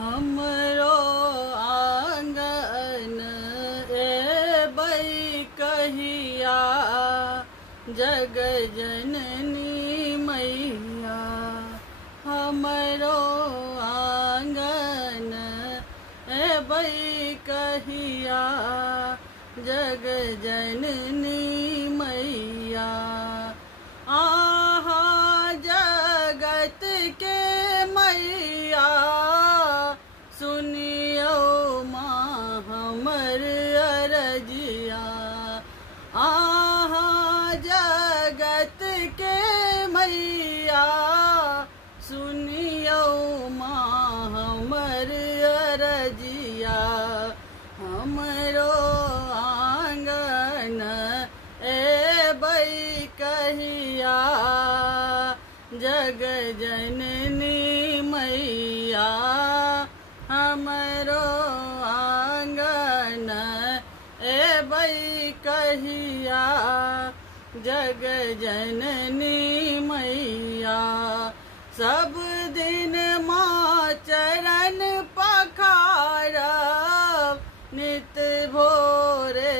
हमरो आंगन एबै कहिया जग जननी मैया। हमरो आंगन एबै कहिया जग जननी मैया। आहा जगत के मैया सुनियो माँ हमर अरजिया। आहा जगत के मैया सुनियो माँ हमर अरजिया। हमरो आंगन एबै कहिया जग जननी मैया। हमरो आंगन एबै कहिया जग जननी मैया। सब दिन माँ चरण पखारब नित भोरे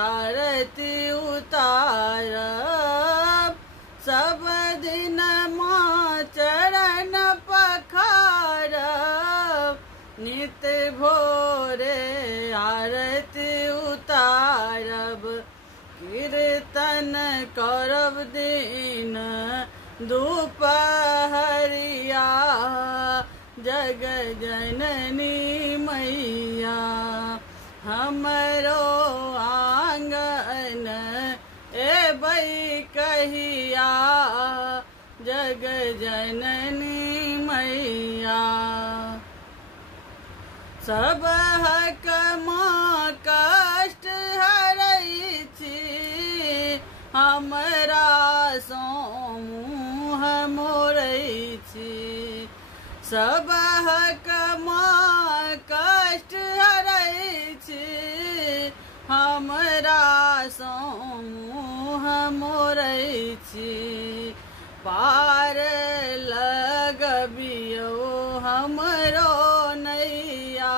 आरती उतारब। सब दिन माँ चरण पखारब नित भोरे आरती उतारब। कीर्तन करब दिन दुपहरिया जग जननी मैया। हमरो आंगन एबै कहिया जग जननी मैया। सब हक माँ कष्ट हरै छी हमरा सँ मुँह मोड़ै छी। सब हक माँ कष्ट हरै छी हमरा सँ मुँह मोड़ै छी। पार लगबियो हमरो नैया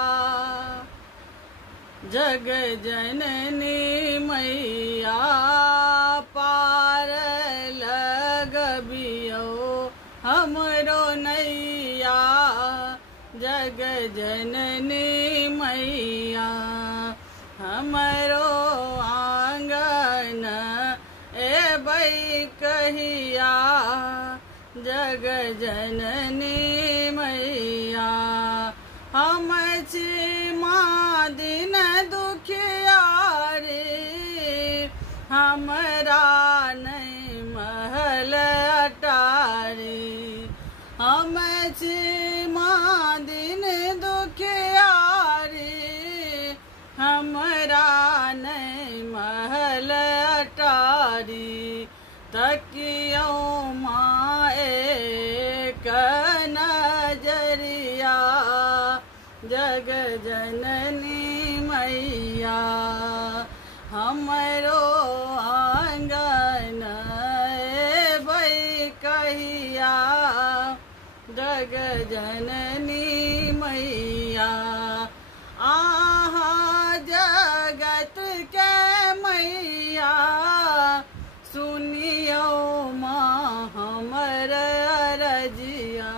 जग जननी मैया। पार लगबियो हमरो नैया जग जननी मैया। हमरो आंगन एबै कहिया जग जननी मैया। हम छी माँ दिन दुखियारी हमरा नहीं महल अटारी। हम छी माँ दिन दुखियारी हमरा नहीं महल अटारी। तकियो माँ एक नजरिया जग जननी मैया। हमरो आंगन एबै कहिया जग जननी मैया। आहा जगत के मैया सुनियो माँ हमर अरजिया।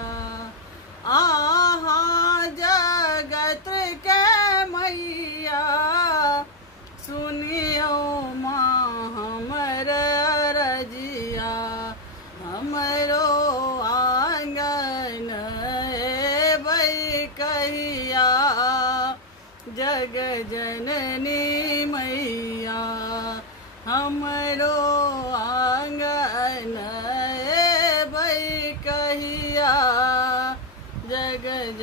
आहा जगत के मैया सुनियो माँ हमर अरजिया। हमरो आंगन एबै कहिया जग जननी मैया। हमरो